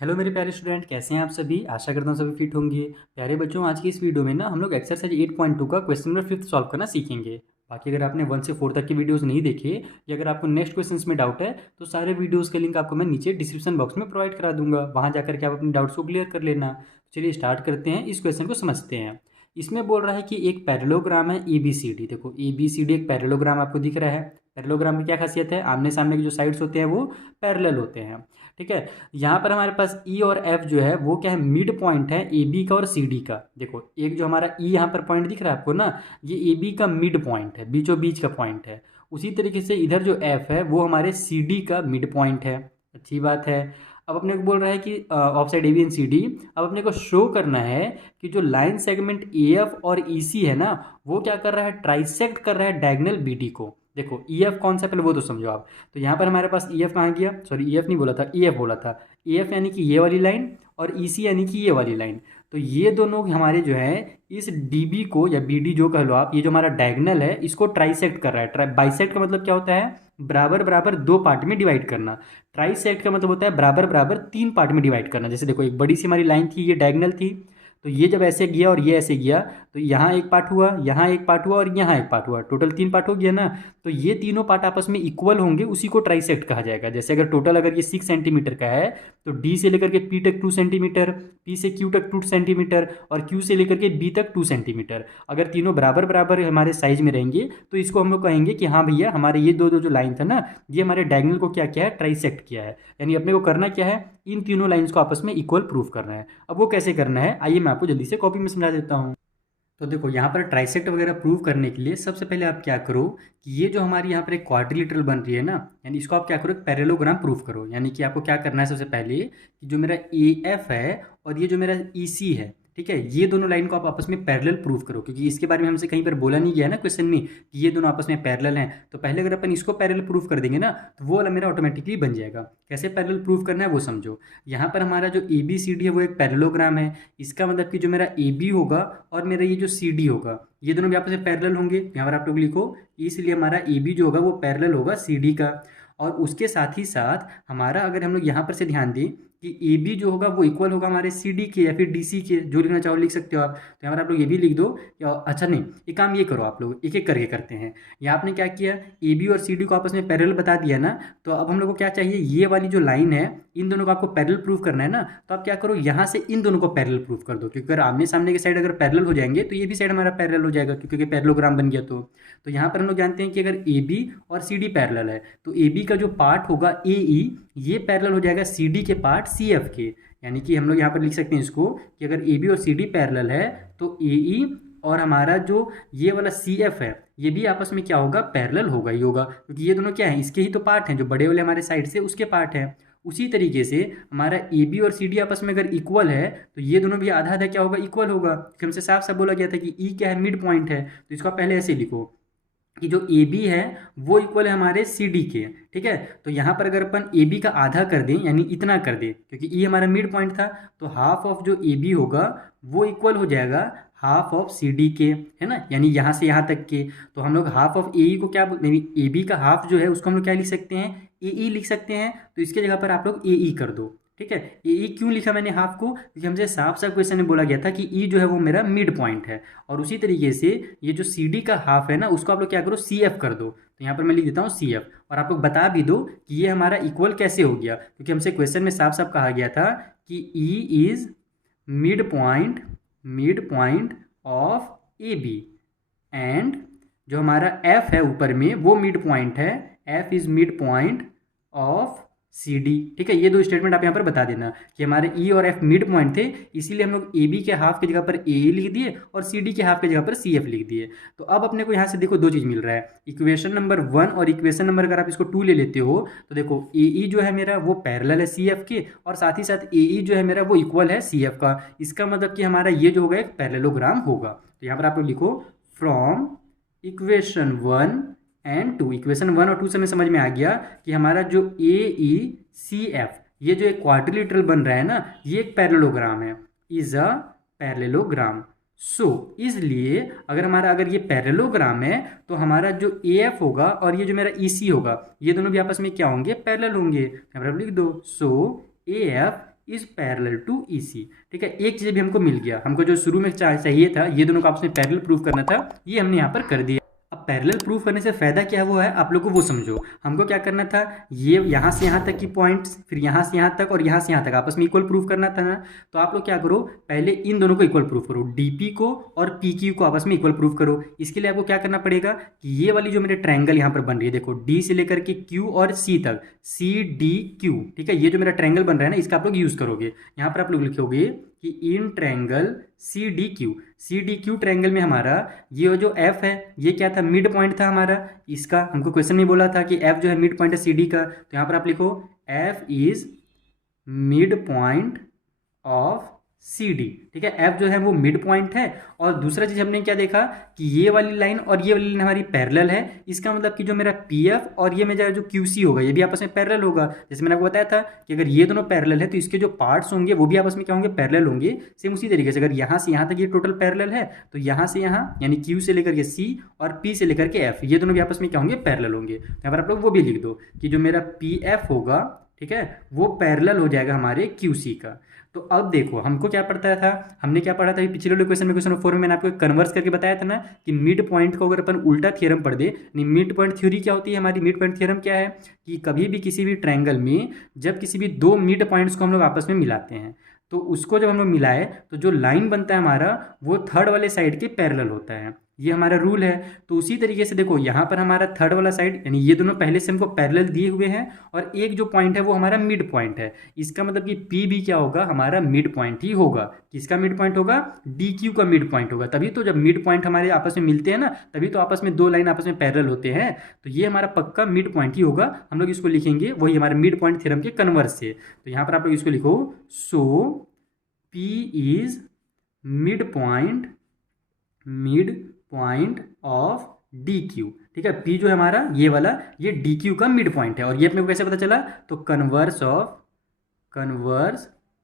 Hello मेरे प्यारे student, कैसे हैं आप सभी। आशा करता हूँ सभी फिट होंगे। प्यारे बच्चों, आज की इस वीडियो में ना हम लोग एक्सरसाइज 8.2 का क्वेश्चन नंबर 5 सॉल्व करना सीखेंगे। बाकी अगर आपने 1 से 4 तक की वीडियोस नहीं देखे या अगर आपको नेक्स्ट क्वेश्चंस में डाउट है तो सारे वीडियोस के लिंक आपको मैं नीचे डिस्क्रिप्शन बॉक्स में प्रोवाइड करा दूंगा, वहाँ जाकर के आप अपने डाउट्स को क्लियर कर लेना। चलिए स्टार्ट करते हैं, इस क्वेश्चन को समझते हैं। इसमें बोल रहा है कि एक पैरेललोग्राम है ए बी सी डी। देखो ए बी सी डी एक पैरेललोग्राम आपको दिख रहा है। पैरेललोग्राम की क्या खासियत है, आमने सामने के जो साइड्स होते हैं वो पैरेलल होते हैं। ठीक है, यहाँ पर हमारे पास ई और एफ जो है वो क्या है, मिड पॉइंट है ए बी का और सी डी का। देखो एक जो हमारा ई यहाँ पर पॉइंट दिख रहा है आपको ना, ये ए बी का मिड पॉइंट है, बीचों बीच का पॉइंट है। उसी तरीके से इधर जो एफ है वो हमारे सी डी का मिड पॉइंट है। अच्छी बात है। अब अपने को बोल रहा है कि of side A B and C D. अब अपने को शो करना है कि जो लाइन सेगमेंट ए एफ और ई सी है ना, वो क्या कर रहा है, ट्राइसेक्ट कर रहा है डायगोनल बी डी को। देखो ई एफ कौन सा, पहले वो तो समझो आप। तो यहाँ पर हमारे पास ई एफ कहाँ गया, सॉरी ई एफ नहीं बोला था, ई एफ बोला था। ई एफ यानी कि ये वाली लाइन और ई सी यानी कि ये वाली लाइन। तो ये दोनों हमारे जो है इस डी बी को या बी डी जो कह लो आप, ये जो हमारा डायगोनल है इसको ट्राइसेक्ट कर रहा है। बाइसेक्ट का मतलब क्या होता है, बराबर बराबर दो पार्ट में डिवाइड करना। ट्राइसेक्ट का मतलब होता है बराबर बराबर तीन पार्ट में डिवाइड करना। जैसे देखो एक बड़ी सी हमारी लाइन थी, ये डायगोनल थी, तो ये जब ऐसे गया और ये ऐसे गया तो यहाँ एक पार्ट हुआ, यहाँ एक पार्ट हुआ और यहाँ एक पार्ट हुआ, टोटल तीन पार्ट हो गया ना। तो ये तीनों पार्ट आपस में इक्वल होंगे, उसी को ट्राइसेक्ट कहा जाएगा। जैसे अगर टोटल अगर ये 6 सेंटीमीटर का है तो डी से लेकर के पी तक 2 सेंटीमीटर, पी से क्यू तक 2 सेंटीमीटर और क्यू से लेकर के बी तक 2 सेंटीमीटर। अगर तीनों बराबर बराबर हमारे साइज में रहेंगे तो इसको हम लोग कहेंगे कि हाँ भैया हमारे ये दो दो जो लाइन था ना, ये हमारे डायगोनल को क्या किया है, ट्राइसेक्ट किया है। यानी अपने को करना क्या है, इन तीनों लाइंस को आपस में इक्वल प्रूफ करना है। अब वो कैसे करना है आइए मैं आपको जल्दी से कॉपी में समझा देता हूँ। तो देखो यहाँ पर ट्राइसेक्ट वगैरह प्रूव करने के लिए सबसे पहले आप क्या करो कि ये जो हमारी यहाँ पर एक क्वाड्रिलेटरल बन रही है ना, यानी इसको आप क्या करो, एक पैरेललोग्राम प्रूफ करो। यानी कि आपको क्या करना है, सबसे पहले कि जो मेरा ए एफ है और ये जो मेरा ई सी है, ठीक है, ये दोनों लाइन को आप आपस में पैरेलल प्रूफ करो। क्योंकि इसके बारे में हमसे कहीं पर बोला नहीं गया है ना क्वेश्चन में कि ये दोनों आपस में पैरेलल हैं। तो पहले अगर अपन इसको पैरेलल प्रूफ कर देंगे ना तो वो वाला मेरा ऑटोमेटिकली बन जाएगा। कैसे पैरेलल प्रूफ करना है वो समझो। यहाँ पर हमारा जो ए बी सी डी है वो एक पैरेललोग्राम है। इसका मतलब कि जो मेरा ए बी होगा और मेरा ये जो सी डी होगा, ये दोनों भी आपस में पैरेलल होंगे। यहाँ पर आप लोग लिखो, इसलिए हमारा ए बी जो होगा वो पैरेलल होगा सी डी का। और उसके साथ ही साथ हमारा अगर हम लोग यहाँ पर से ध्यान दें कि ए बी जो होगा वो इक्वल होगा हमारे सी डी के या फिर डी सी के, जो लिखना चाहो लिख सकते हो आप। तो यहाँ पर आप लोग ये भी लिख दो। अच्छा नहीं, एक काम ये करो, आप लोग एक एक करके करते हैं। यहाँ आपने क्या किया, ए बी और सी डी को आपस में पैरेलल बता दिया ना। तो अब हम लोग को क्या चाहिए, ये वाली जो लाइन है इन दोनों को आपको पैरेलल प्रूफ करना है ना। तो आप क्या करो, यहाँ से इन दोनों को पैरेलल प्रूफ कर दो। क्योंकि अगर आमने सामने के साइड अगर पैरेलल हो जाएंगे तो ये भी साइड हमारा पैरेलल हो जाएगा, क्योंकि पैरेललोग्राम बन गया। तो यहाँ पर हम लोग जानते हैं कि अगर ए बी और सी डी पैरेलल है तो ए बी का जो पार्ट होगा ए ई, ये पैरेलल हो जाएगा सी डी के पार्ट सी एफ के। यानी कि हम लोग यहाँ पर लिख सकते हैं इसको कि अगर ए बी और सी डी पैरेलल है तो ए ई और हमारा जो ये वाला सी एफ है ये भी आपस में क्या होगा, पैरेलल होगा ही होगा। क्योंकि ये दोनों क्या है, इसके ही तो पार्ट हैं, जो बड़े वाले हमारे साइड से उसके पार्ट हैं। उसी तरीके से हमारा ए बी और सी डी आपस में अगर इक्वल है तो ये दोनों भी आधा आधा क्या होगा, इक्वल होगा। क्योंकि हमसे साफ साफ बोला गया था कि ई क्या है, मिड पॉइंट है। तो इसको आप पहले ऐसे लिखो कि जो ए बी है वो इक्वल है हमारे सी डी के। ठीक है, तो यहाँ पर अगर अपन ए बी का आधा कर दें यानी इतना कर दें, क्योंकि ई हमारा मिड पॉइंट था, तो हाफ ऑफ जो ए बी होगा वो इक्वल हो जाएगा हाफ ऑफ सी डी के, है ना। यानी यहाँ से यहाँ तक के। तो हम लोग हाफ ऑफ ए ई को क्या, ए बी का हाफ जो है उसको हम लोग क्या लिख सकते हैं, ए ई लिख सकते हैं। तो इसके जगह पर आप लोग ए ई कर दो। ठीक है, ये क्यों लिखा मैंने हाफ को, क्योंकि हमसे साफ साफ क्वेश्चन में बोला गया था कि ई जो है वो मेरा मिड पॉइंट है। और उसी तरीके से ये जो सी डी का हाफ है ना उसको आप लोग क्या करो, सी एफ कर दो। तो यहाँ पर मैं लिख देता हूँ सी एफ। और आप लोग बता भी दो कि ये हमारा इक्वल कैसे हो गया, क्योंकि हमसे क्वेश्चन में साफ साफ कहा गया था कि E is mid point of A B and जो हमारा एफ है ऊपर में वो मिड पॉइंट है, F is mid point of C D. ठीक है, ये दो स्टेटमेंट आप यहाँ पर बता देना कि हमारे ई और एफ मिड पॉइंट थे, इसीलिए हम लोग ए बी के हाफ की जगह पर ए लिख दिए और सी डी के हाफ की जगह पर सी एफ लिख दिए। तो अब अपने को यहाँ से देखो दो चीज़ मिल रहा है, इक्वेशन नंबर 1 और इक्वेशन नंबर अगर आप इसको 2 ले लेते हो तो देखो ए ई जो है मेरा वो पैरेलल है सी एफ के, और साथ ही साथ ए ई जो है मेरा वो इक्वल है सी एफ का। इसका मतलब कि हमारा ये जो होगा एक पैरेललोग्राम होगा। तो यहाँ पर आप लोग लिखो फ्रॉम इक्वेशन 1 एंड 2। इक्वेशन 1 और 2 से हमें समझ में आ गया कि हमारा जो ए ई सी एफ ये जो एक क्वाड्रिलेटरल बन रहा है ना, ये एक पैरेललोग्राम है, इज अ पैरेललोग्राम। सो इसलिए अगर ये पैरेललोग्राम है तो हमारा जो ए एफ होगा और ये जो मेरा ई सी होगा ये दोनों भी आपस में क्या होंगे, पैरेलल होंगे। यहाँ पर आप लिख दो, so A F is parallel to EC. ठीक है, एक चीज़ भी हमको मिल गया, हमको जो शुरू में चाहिए था, ये दोनों को आपस में पैरेलल प्रूफ करना था, ये हमने यहाँ पर कर दिया। अब पैरेलल प्रूफ करने से फ़ायदा क्या हुआ है आप लोग को वो समझो। हमको क्या करना था, ये यहाँ से यहाँ तक की पॉइंट्स, फिर यहाँ से यहाँ तक और यहाँ से यहाँ तक आपस में इक्वल प्रूफ करना था ना। तो आप लोग क्या करो, पहले इन दोनों को इक्वल प्रूफ करो, डीपी को और पीक्यू को आपस में इक्वल प्रूफ करो। इसके लिए आपको क्या करना पड़ेगा कि ये वाली जो मेरे ट्रायंगल यहाँ पर बन रही है, देखो डी से लेकर के क्यू और सी तक, सी डी क्यू, ठीक है, ये जो मेरा ट्रायंगल बन रहा है ना, इसका आप लोग यूज़ करोगे। यहाँ पर आप लोग लिखोगे कि in triangle C D Q triangle में हमारा ये जो एफ है, ये क्या था, मिड पॉइंट था हमारा इसका। हमको क्वेश्चन में बोला था कि एफ जो है मिड पॉइंट है सी डी का, तो यहाँ पर आप लिखो F is mid point of C D. ठीक है, एफ जो है वो मिड पॉइंट है। और दूसरा चीज़ हमने क्या देखा कि ये वाली लाइन और ये वाली लाइन हमारी पैरेलल है। इसका मतलब कि जो मेरा पी एफ और ये मेरा जो क्यू सी होगा, ये भी आपस में पैरेलल होगा। जैसे मैंने आपको बताया था कि अगर ये दोनों पैरेलल है तो इसके जो पार्ट्स होंगे वो भी आपस में क्या होंगे, पैरेलल होंगे। सेम उसी तरीके से अगर यहाँ से यहाँ तक ये टोटल पैरेलल है तो यहाँ से यहाँ यानी क्यू से लेकर के सी और पी से लेकर के एफ, ये दोनों भी आपस में क्या होंगे, पैरेलल होंगे। यहाँ पर आप लोग वो भी लिख दो कि जो मेरा पी एफ होगा, ठीक है, वो पैरेलल हो जाएगा हमारे क्यू सी का। तो अब देखो हमको क्या पढ़ता था, हमने क्या पढ़ा था पिछले वाले क्वेश्चन में, क्वेश्चन नंबर 4 में मैंने आपको कन्वर्स करके बताया था ना कि मिड पॉइंट को अगर अपन उल्टा थ्योरम पढ़ दे, नहीं मिड पॉइंट थ्योरी क्या होती है हमारी, मिड पॉइंट थ्योरम क्या है कि कभी भी किसी भी ट्रायंगल में जब किसी भी दो मिड पॉइंट्स को हम लोग आपस में मिलाते हैं तो उसको जब हम लोग मिलाए तो जो लाइन बनता है हमारा वो थर्ड वाले साइड के पैरेलल होता है, ये हमारा रूल है। तो उसी तरीके से देखो यहाँ पर हमारा थर्ड वाला साइड यानी ये दोनों पहले से हमको पैरेलल दिए हुए हैं और एक जो पॉइंट है वो हमारा मिड पॉइंट है। इसका मतलब कि पी भी क्या होगा, हमारा मिड पॉइंट ही होगा। किसका मिड पॉइंट होगा, डी क्यू का मिड पॉइंट होगा। तभी तो जब मिड पॉइंट हमारे आपस में मिलते हैं ना, तभी तो आपस में दो लाइन आपस में पैरेलल होते हैं। तो ये हमारा पक्का मिड पॉइंट ही होगा। हम लोग इसको लिखेंगे वही हमारे मिड पॉइंट थ्योरम के कन्वर्स से। तो यहाँ पर आप लोग इसको लिखो, सो P is mid point of D Q. ठीक है, P जो है हमारा ये वाला, ये डी क्यू का मिड पॉइंट है। और ये अपने को कैसे पता चला, तो converse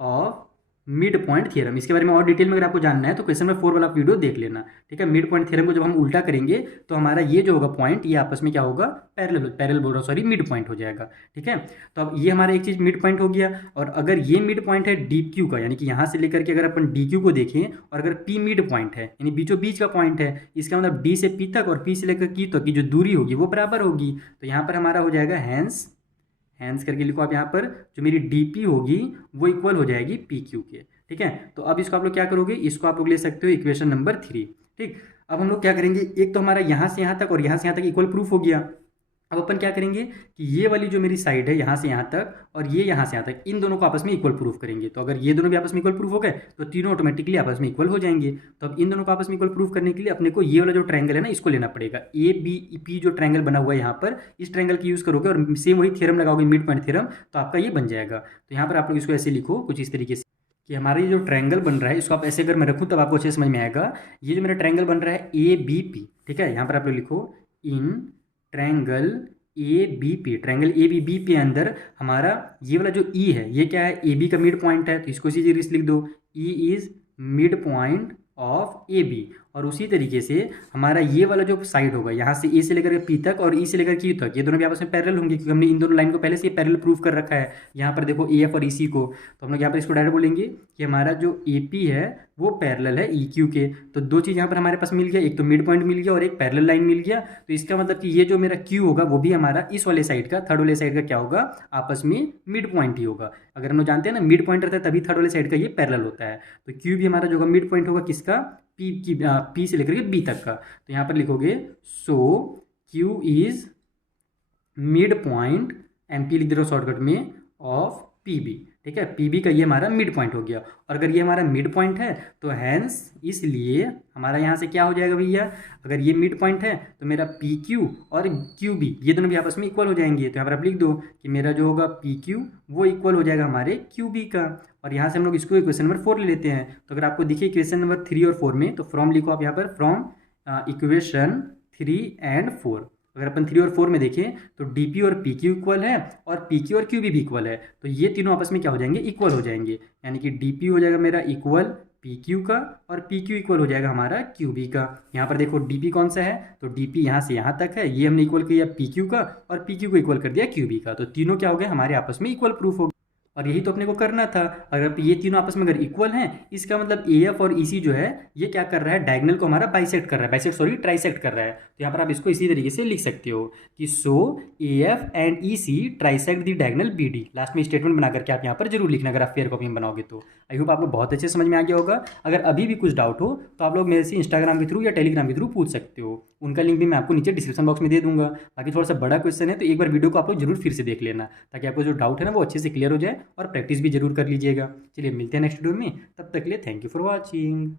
of mid point theorem. इसके बारे में और डिटेल में अगर आपको जानना है तो क्वेश्चन नंबर 4 वाला वीडियो देख लेना। ठीक है, मिड पॉइंट थ्योरम को जब हम उल्टा करेंगे तो हमारा ये जो होगा पॉइंट, ये आपस में क्या होगा, पैरेलल बोल रहा हूँ, सॉरी, मिड पॉइंट हो जाएगा। ठीक है, तो अब ये हमारा एक चीज़ मिड पॉइंट हो गया। और अगर ये मिड पॉइंट है डी क्यू का, यानी कि यहाँ से लेकर के अगर अपन डी क्यू को देखें और अगर पी मिड पॉइंट है यानी बीचों बीच का पॉइंट है, इसका मतलब डी से पी तक और पी से लेकर क्यू तक की जो दूरी होगी वो बराबर होगी। तो यहाँ पर हमारा हो जाएगा हैंस करके लिखो आप यहाँ पर, जो मेरी डी पी होगी वो इक्वल हो जाएगी पी क्यू के। ठीक है, तो अब इसको आप लोग क्या करोगे, इसको आप लोग ले सकते हो इक्वेशन नंबर 3। ठीक, अब हम लोग क्या करेंगे, एक तो हमारा यहाँ से यहाँ तक और यहाँ से यहाँ तक इक्वल प्रूफ हो गया। अब अपन क्या करेंगे कि ये वाली जो मेरी साइड है यहाँ से यहाँ तक और ये यहाँ से यहाँ तक, इन दोनों को आपस में इक्वल प्रूफ करेंगे। तो अगर ये दोनों भी आपस में इक्वल प्रूफ हो गए तो तीनों ऑटोमेटिकली आपस में इक्वल हो जाएंगे। तो अब इन दोनों को आपस में इक्वल प्रूफ करने के लिए अपने को ये वाला जो ट्रायंगल है ना, इसको लेना पड़ेगा। ए बी पी जो ट्रायंगल बना हुआ है यहाँ पर, इस ट्रायंगल की यूज़ करोगे और सेम वही थ्योरम लगाओगे, मिड पॉइंट थ्योरम, तो आपका ये बन जाएगा। तो यहाँ पर आप लोग इसको ऐसे लिखो कुछ इस तरीके से कि हमारा ये जो ट्रायंगल बन रहा है इसको आप ऐसे अगर मैं रखूँ तब आपको अच्छे समझ में आएगा। ये जो मेरा ट्रायंगल बन रहा है ए बी पी, ठीक है, यहाँ पर आप लोग लिखो in triangle A B P, triangle A B B के अंदर हमारा ये वाला जो ई है ये क्या है, ए बी का मिड पॉइंट है। तो इसको इसी तरीके से लिख दो, E is mid point of A B. और उसी तरीके से हमारा ये वाला जो साइड होगा यहाँ से ए से लेकर पी तक और ई से लेकर क्यू तक, ये दोनों भी आपस में पैरेलल होंगे क्योंकि हमने इन दोनों लाइन को पहले से पैरेलल प्रूफ कर रखा है। यहाँ पर देखो ए एफ और ई सी को, तो हम लोग यहाँ पर इसको डायरेक्ट बोलेंगे कि हमारा जो ए पी है वो पैरेलल है ई क्यू के। तो दो चीज़ यहाँ पर हमारे पास मिल गया, एक तो मिड पॉइंट मिल गया और एक पैरेलल लाइन मिल गया। तो इसका मतलब कि ये जो मेरा क्यू होगा वो भी हमारा इस वाले साइड का, थर्ड वाले साइड का क्या होगा, आपस में मिड पॉइंट ही होगा। अगर हम लोग जानते हैं ना मिड पॉइंट रहता है तभी थर्ड वाले साइड का ये पैरेलल होता है। तो क्यू भी हमारा जो होगा मिड पॉइंट होगा किसका, पी से लेकर के बी तक का। तो यहाँ पर लिखोगे so Q is mid point, M P लिख दे रहा हूँ शॉर्टकट में, ऑफ पी बी। ठीक है, पी बी का ये हमारा मिड पॉइंट हो गया। और अगर ये हमारा मिड पॉइंट है तो हैंस इसलिए हमारा यहाँ से क्या हो जाएगा भैया, अगर ये मिड पॉइंट है तो मेरा पी क्यू और क्यू बी ये दोनों भी आपस में इक्वल हो जाएंगे। तो यहाँ पर आप लिख दो कि मेरा जो होगा पी क्यू वो इक्वल हो जाएगा हमारे क्यू बी का। और यहाँ से हम लोग इसको इक्वेशन नंबर 4 ले लेते हैं। तो अगर आपको दिखे इक्वेशन नंबर 3 और 4 में, तो फ्रॉम लिखो आप यहाँ पर, फ्रॉम इक्वेशन 3 एंड 4। अगर अपन 3 और 4 में देखें तो डी पी और पी क्यू इक्वल है और पी क्यू और क्यू भी इक्वल है। तो ये तीनों आपस में क्या हो जाएंगे, इक्वल हो जाएंगे। यानी कि डी पी हो जाएगा मेरा इक्वल पी क्यू का और पी क्यू इक्वल हो जाएगा हमारा क्यू बी का। यहाँ पर देखो डी पी कौन सा है, तो डी पी यहाँ से यहाँ तक है, ये हमने इक्वल किया पी क्यू का और पी क्यू को इक्वल कर दिया क्यू बी का। तो तीनों क्या हो गए, हमारे आपस में इक्वल प्रूफ हो गए। और यही तो अपने को करना था। अगर ये तीनों आपस में अगर इक्वल हैं, इसका मतलब ए एफ और ई सी जो है ये क्या कर रहा है, डायगनल को हमारा बाइसेक्ट कर रहा है, बाइसेक्ट सॉरी ट्राइसेक्ट कर रहा है। तो यहाँ पर आप इसको इसी तरीके से लिख सकते हो कि so A F and E C trisect the diagonal B D. Last में स्टेटमेंट बना करके आप यहाँ पर जरूर लिखना अगर आप फेयर कॉपी में बनाओगे तो। आई होप आपको बहुत अच्छे समझ में आ गया होगा। अगर अभी भी कुछ डाउट हो तो आप लोग मेरे से इंस्टाग्राम के थ्रू या टेलीग्राम के थ्रू पूछ सकते हो, उनका लिंक भी मैं आपको नीचे डिस्क्रिप्शन बॉक्स में दे दूंगा। बाकी थोड़ा सा बड़ा क्वेश्चन है तो एक बार वीडियो को आप लोग जरूर फिर से देख लेना, ताकि आपको जो डाउट है ना वो अच्छे से क्लियर हो जाए, और प्रैक्टिस भी जरूर कर लीजिएगा। चलिए मिलते हैं नेक्स्ट वीडियो में, तब तक के लिए थैंक यू फॉर वॉचिंग।